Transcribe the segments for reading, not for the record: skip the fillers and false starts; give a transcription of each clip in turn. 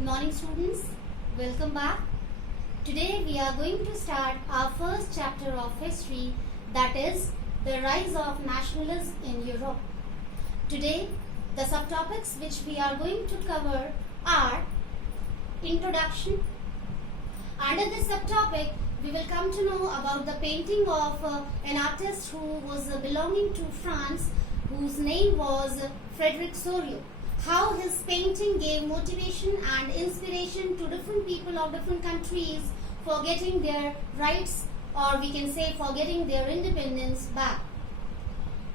Good morning, students. Welcome back. Today we are going to start our first chapter of history, that is the rise of nationalism in Europe. Today the subtopics which we are going to cover are introduction. Under this subtopic we will come to know about the painting of an artist who was belonging to France, whose name was Frederick Sorio. How his painting gave motivation and inspiration to different people of different countries for getting their rights, or we can say for getting their independence back.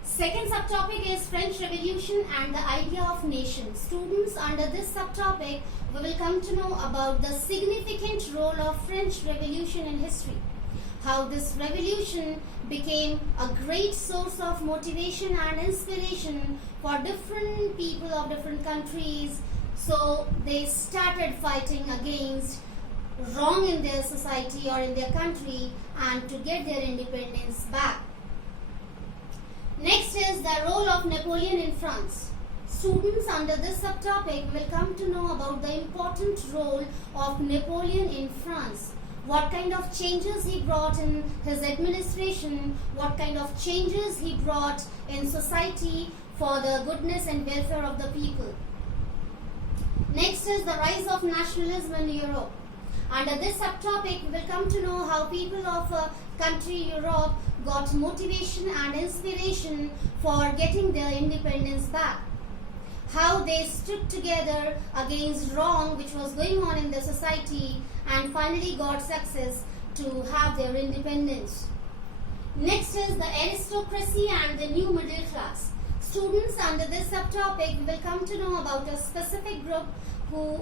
Second subtopic is French Revolution and the idea of nation. Students, under this subtopic we will come to know about the significant role of French Revolution in history. How this revolution became a great source of motivation and inspiration for different people of different countries. So they started fighting against wrong in their society or in their country and to get their independence back. Next is the role of Napoleon in France. Students, under this subtopic will come to know about the important role of Napoleon in France. What kind of changes he brought in his administration, what kind of changes he brought in society for the goodness and welfare of the people. Next is the rise of nationalism in Europe. Under this subtopic, we will come to know how people of country Europe got motivation and inspiration for getting their independence back. How they stood together against wrong which was going on in the society and finally got success to have their independence. Next is the aristocracy and the new middle class. Students, under this subtopic we will come to know about a specific group who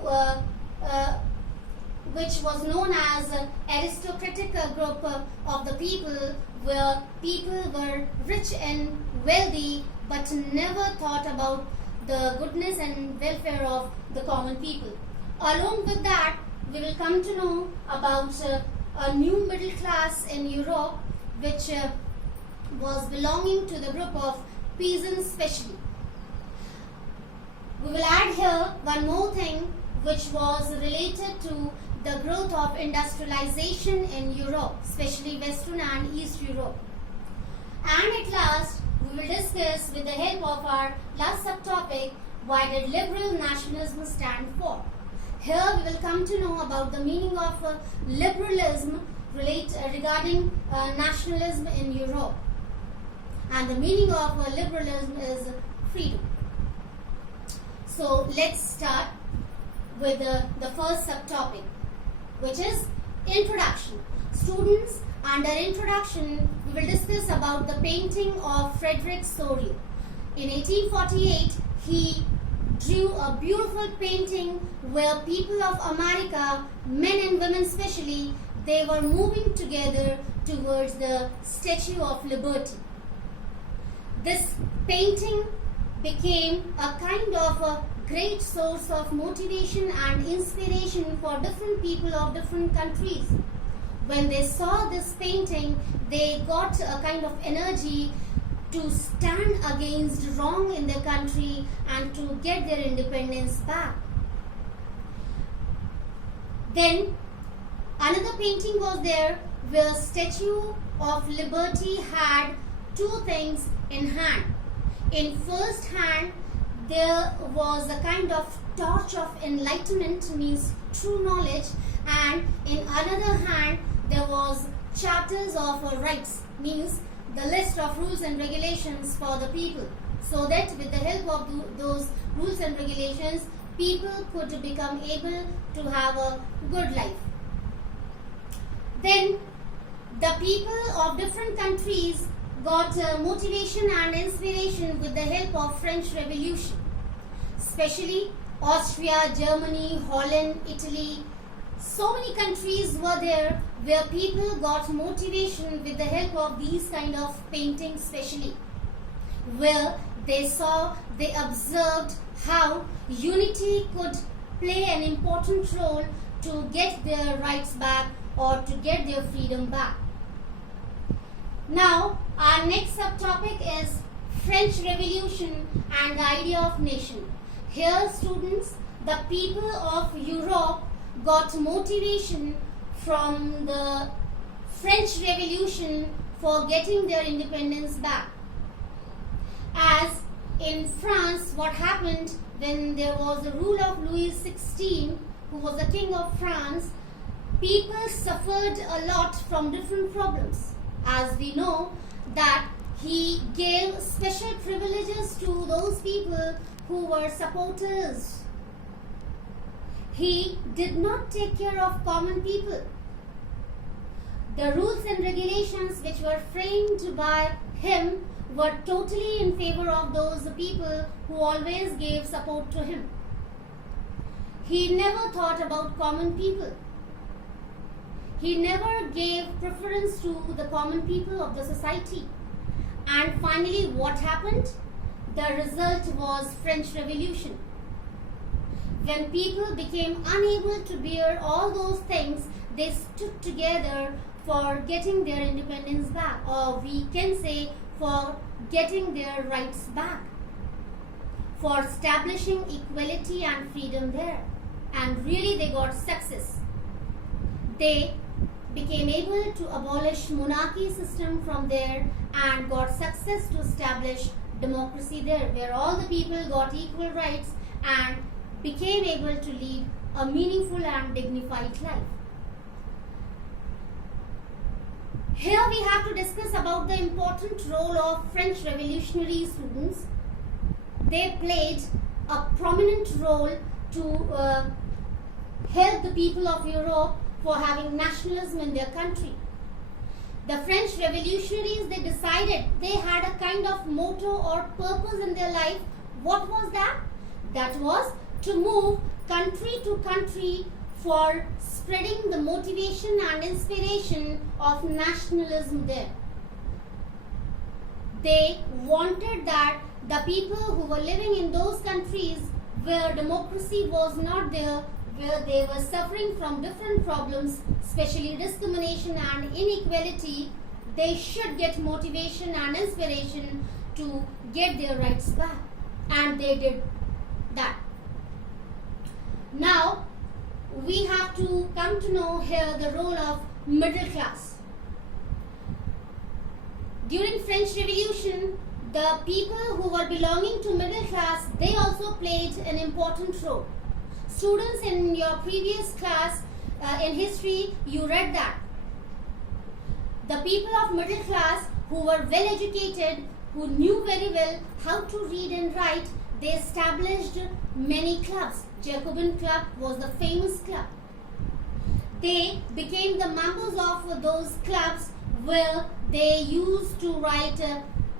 which was known as aristocratic group of the people, where people were rich and wealthy but never thought about the goodness and welfare of the common people. Along with that, we will come to know about a new middle class in Europe which was belonging to the group of peasants specially. We will add here one more thing which was related to the growth of industrialization in Europe, especially Western and East Europe. And at last, we will discuss with the help of our last subtopic, why did liberal nationalism stand for? Here we will come to know about the meaning of liberalism regarding nationalism in Europe. And the meaning of liberalism is freedom. So let's start with the first subtopic, which is introduction. Students, under introduction, we will discuss about the painting of Frederick Sorio. In 1848, he drew a beautiful painting where people of America, men and women especially, they were moving together towards the Statue of Liberty. This painting became a kind of a great source of motivation and inspiration for different people of different countries. When they saw this painting, they got a kind of energy to stand against wrong in their country and to get their independence back. Then another painting was there where Statue of Liberty had two things in hand. In first hand, there was a kind of torch of enlightenment, means true knowledge, and in another hand there was charters of rights, means the list of rules and regulations for the people, so that with the help of those rules and regulations, people could become able to have a good life. Then the people of different countries got motivation and inspiration with the help of French Revolution, especially Austria, Germany, Holland, Italy. So many countries were there where people got motivation with the help of these kind of paintings, especially where they observed how unity could play an important role to get their rights back or to get their freedom back. Now, our next subtopic is French Revolution and the idea of nation. Here, students, the people of Europe got motivation from the French Revolution for getting their independence back. As in France, what happened when there was the rule of Louis XVI, who was the king of France, people suffered a lot from different problems. As we know that he gave special privileges to those people who were supporters. He did not take care of common people. The rules and regulations which were framed by him were totally in favor of those people who always gave support to him. He never thought about common people. He never gave preference to the common people of the society. And finally, what happened? The result was French Revolution. When people became unable to bear all those things, they stood together for getting their independence back, or we can say for getting their rights back, for establishing equality and freedom there. And really they got success. They became able to abolish monarchy system from there and got success to establish democracy there, where all the people got equal rights and became able to lead a meaningful and dignified life. Here we have to discuss about the important role of French revolutionary students. They played a prominent role to help the people of Europe for having nationalism in their country. The French revolutionaries, they decided they had a kind of motto or purpose in their life. What was that? That was to move country to country for spreading the motivation and inspiration of nationalism there. They wanted that the people who were living in those countries where democracy was not there, where they were suffering from different problems, especially discrimination and inequality, they should get motivation and inspiration to get their rights back. And they did that. Now, we have to come to know here the role of middle class. During French Revolution, the people who were belonging to middle class, they also played an important role. Students, in your previous class in history, you read that the people of middle class who were well educated, who knew very well how to read and write, they established many clubs. Jacobin Club was the famous club. They became the members of those clubs where they used to write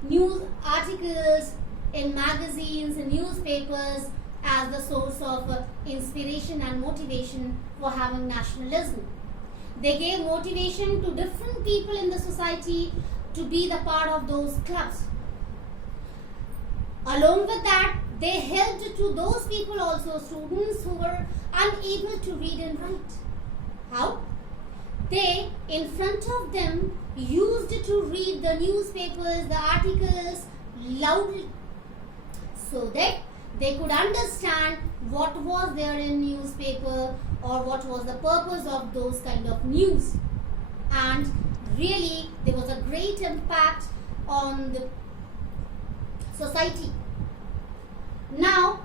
news articles in magazines and newspapers as the source of inspiration and motivation for having nationalism. They gave motivation to different people in the society to be the part of those clubs. Along with that, they helped to those people also, students who were unable to read and write. How? They, in front of them, used to read the newspapers, the articles loudly, so that they could understand what was there in newspaper or what was the purpose of those kind of news. And really, there was a great impact on the society. Now,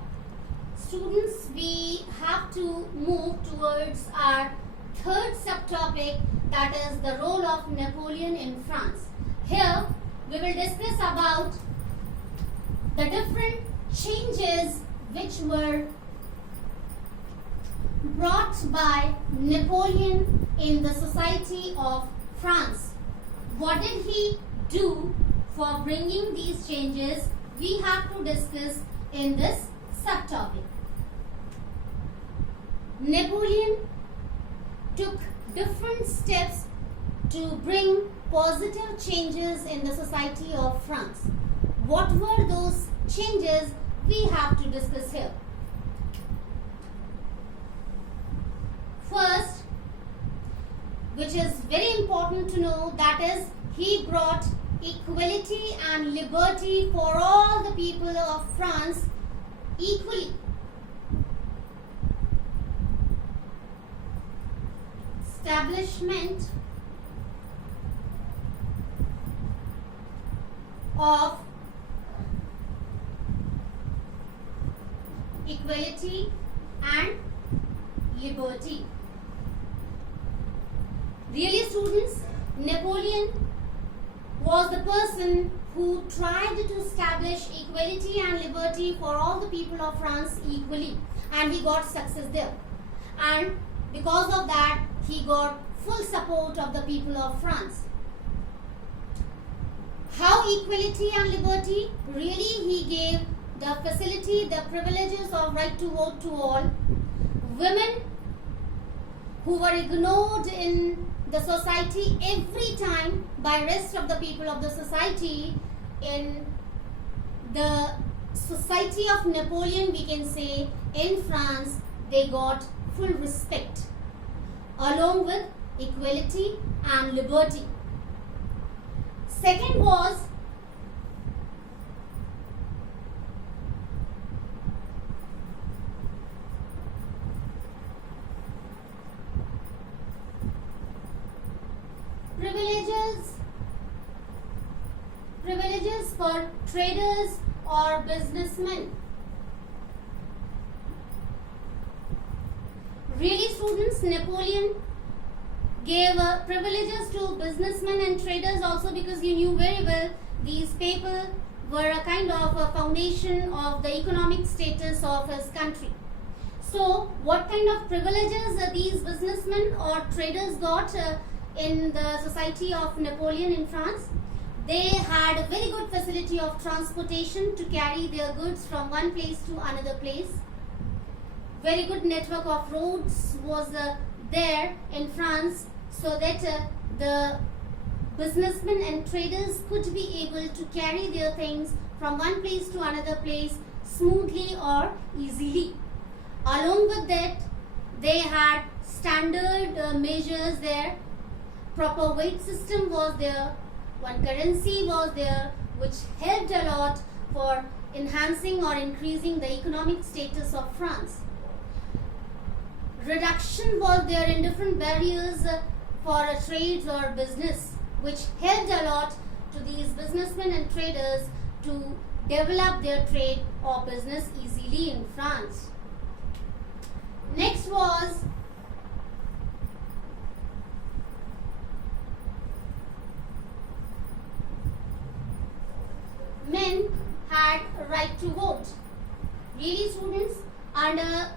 students, we have to move towards our third subtopic, that is the role of Napoleon in France. Here, we will discuss about the different changes which were brought by Napoleon in the society of France. What did he do for bringing these changes? We have to discuss in this subtopic. Napoleon took different steps to bring positive changes in the society of France. What were those changes? We have to discuss here. First, which is very important to know, that is, he brought equality and liberty for all the people of France equally. establishment of equality and liberty. Really, students, Napoleon was the person who tried to establish equality and liberty for all the people of France equally, and he got success there. And because of that, he got full support of the people of France. How equality and liberty? Really, he gave the facility, the privileges of right to vote to all. Women who were ignored in the society every time by rest of the people of the society, in the society of Napoleon, we can say, in France, they got full respect along with equality and liberty. Second was privileges for traders or businessmen. Really, students, Napoleon gave privileges to businessmen and traders also because he knew very well these people were a kind of a foundation of the economic status of his country. So, what kind of privileges these businessmen or traders got in the society of Napoleon in France? They had a very good facility of transportation to carry their goods from one place to another place. Very good network of roads was there in France, so that the businessmen and traders could be able to carry their things from one place to another place smoothly or easily. Along with that, they had standard measures there. Proper weight system was there. One currency was there, which helped a lot for enhancing or increasing the economic status of France. Reduction was there in different barriers for trades or business, which helped a lot to these businessmen and traders to develop their trade or business easily in France. Next was men had a right to vote. Really, students, under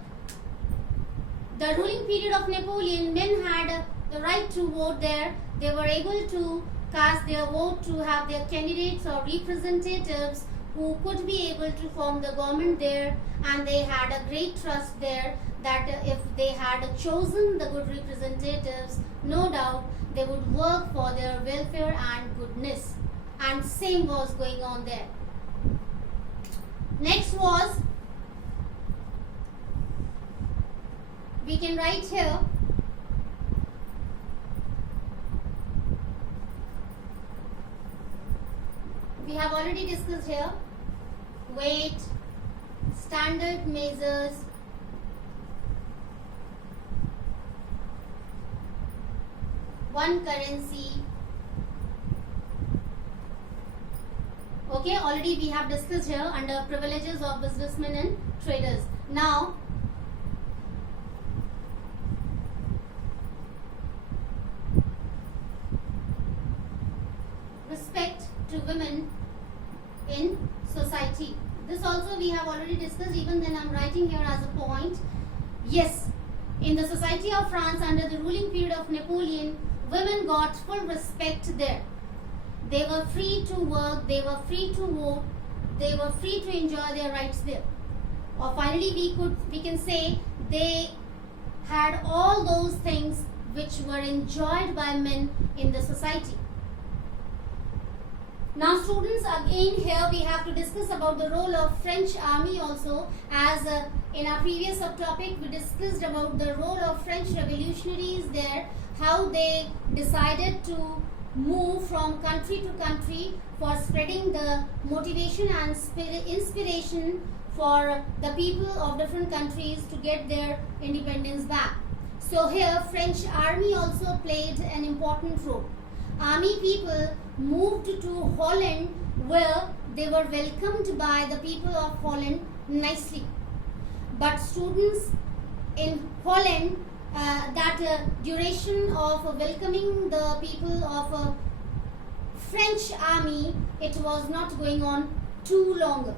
the ruling period of Napoleon, men had the right to vote there. They were able to cast their vote to have their candidates or representatives who could be able to form the government there, and they had a great trust there that if they had chosen the good representatives, no doubt they would work for their welfare and goodness. And same was going on there. Next was, we can write here, we have already discussed here, weight, standard measures, one currency. Okay, already we have discussed here under privileges of businessmen and traders. Now, respect to women in society. This also we have already discussed, even then I am writing here as a point. Yes, in the society of France under the ruling period of Napoleon, women got full respect there. They were free to work, they were free to vote, they were free to enjoy their rights there. Or finally we can say they had all those things which were enjoyed by men in the society. Now students, again here we have to discuss about the role of French army also, as in our previous subtopic we discussed about the role of French revolutionaries there, how they decided to move from country to country for spreading the motivation and inspiration for the people of different countries to get their independence back. So here French army also played an important role. Army people moved to Holland where they were welcomed by the people of Holland nicely. But students in Holland, that duration of welcoming the people of French army, it was not going on too long.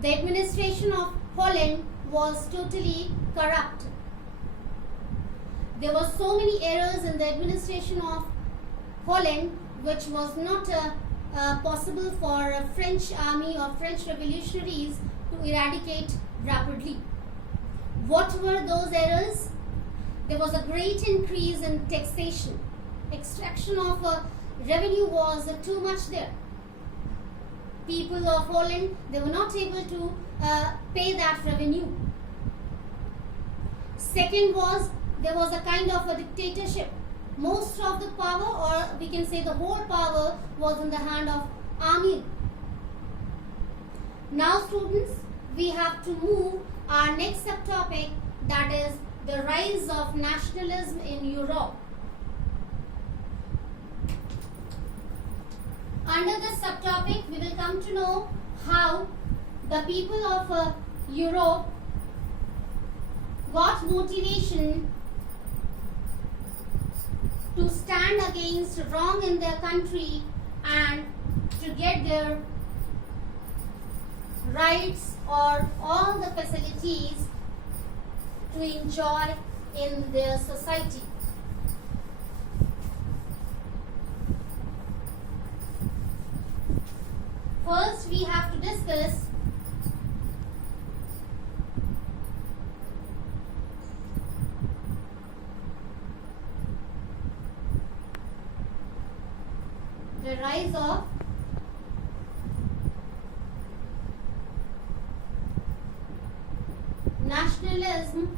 The administration of Holland was totally corrupt. There were so many errors in the administration of Holland which was not possible for a French army or French revolutionaries to eradicate rapidly. What were those errors? There was a great increase in taxation. Extraction of revenue was too much there. People of Holland, they were not able to pay that revenue. Second was, there was a kind of a dictatorship. Most of the power, or we can say the whole power, was in the hand of army. Now students, we have to move our next subtopic, that is the rise of nationalism in Europe. Under this subtopic, we will come to know how the people of Europe got motivation to stand against wrong in their country and to get their rights or all the facilities to enjoy in their society. First, we have to discuss the rise of nationalism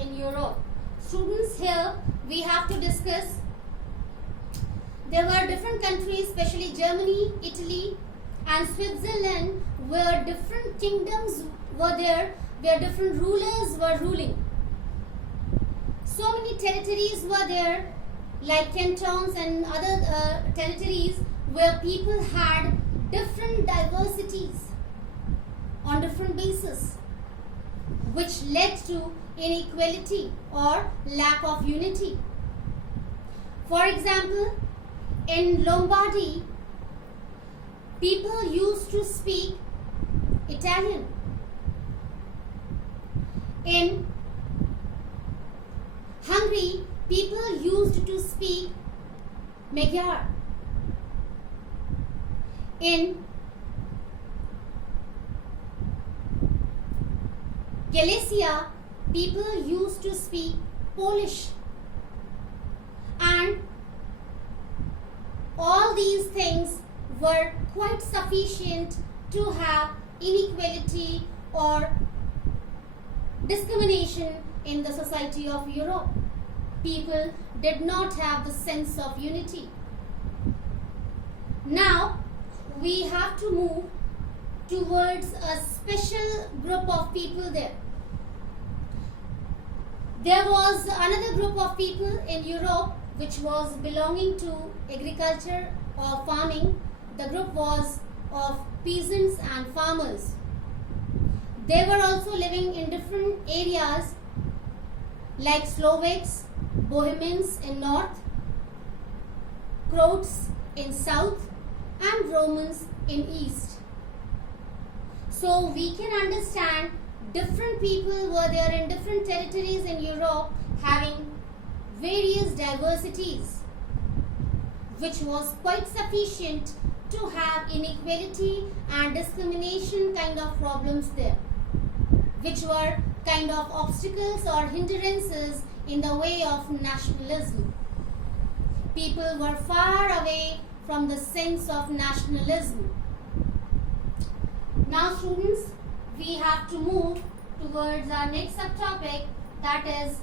in Europe. Students, here we have to discuss, there were different countries, especially Germany, Italy and Switzerland, where different kingdoms were there, where different rulers were ruling. So many territories were there, like cantons and other territories, where people had different diversities on different bases, which led to inequality or lack of unity. For example, in Lombardy, people used to speak Italian. In Hungary, people used to speak Magyar. In Galicia, people used to speak Polish. And all these things were quite sufficient to have inequality or discrimination in the society of Europe. People did not have the sense of unity. Now, we have to move towards a special group of people there. There was another group of people in Europe which was belonging to agriculture or farming. The group was of peasants and farmers. They were also living in different areas like Slovaks, Bohemians in north, Croats in south and Romans in east. So we can understand different people were there in different territories in Europe having various diversities, which was quite sufficient to have inequality and discrimination kind of problems there, which were kind of obstacles or hindrances in the way of nationalism. People were far away from the sense of nationalism. Now students, we have to move towards our next subtopic, that is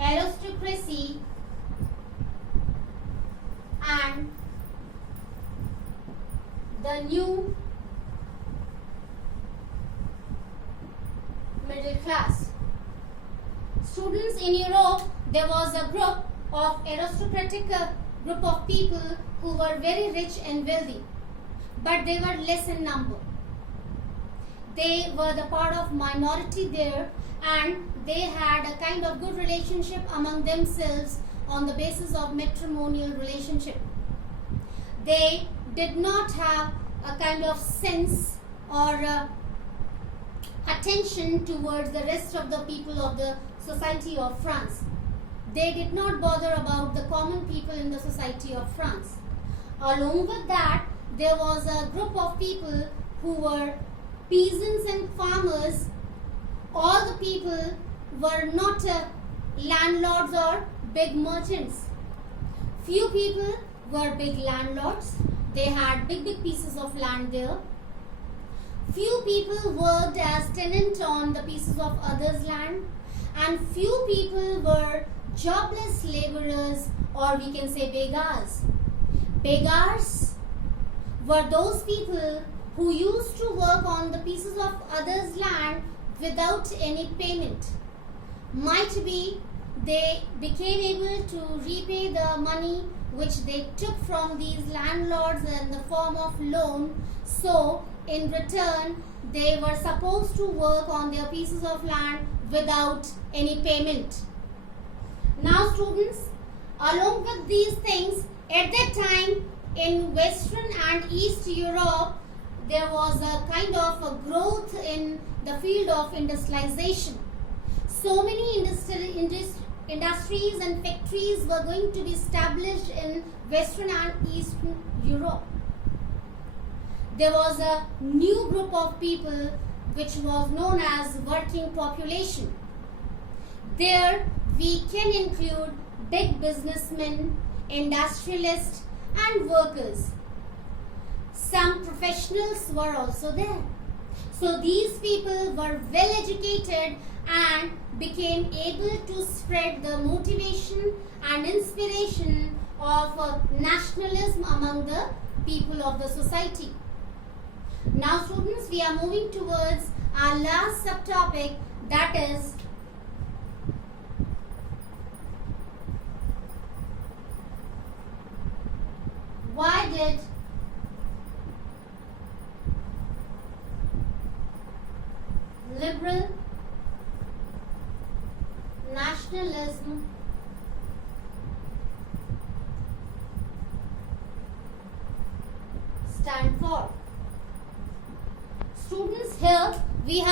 aristocracy and the new middle class. Students in Europe, there was a group of aristocratic group of people who were very rich and wealthy, but they were less in number. They were the part of minority there, and they had a kind of good relationship among themselves on the basis of matrimonial relationship. They did not have a kind of sense or attention towards the rest of the people of the society of France. They did not bother about the common people in the society of France. Along with that, there was a group of people who were peasants and farmers. All the people were not landlords or big merchants. Few people were big landlords. They had big pieces of land there. Few people worked as tenant on the pieces of others' land, and few people were jobless laborers, or we can say beggars. Beggars were those people who used to work on the pieces of others' land without any payment. Might be they became able to repay the money which they took from these landlords in the form of loan. So in return, they were supposed to work on their pieces of land without any payment. Now students, along with these things, at that time in Western and East Europe, there was a kind of a growth in the field of industrialization. So many industries and factories were going to be established in Western and Eastern Europe. There was a new group of people which was known as working population. There we can include big businessmen, industrialists and workers. Some professionals were also there. So these people were well educated and became able to spread the motivation and inspiration of nationalism among the people of the society. Now students, we are moving towards our last subtopic, that is why did liberal nationalism stand for? Students, here we have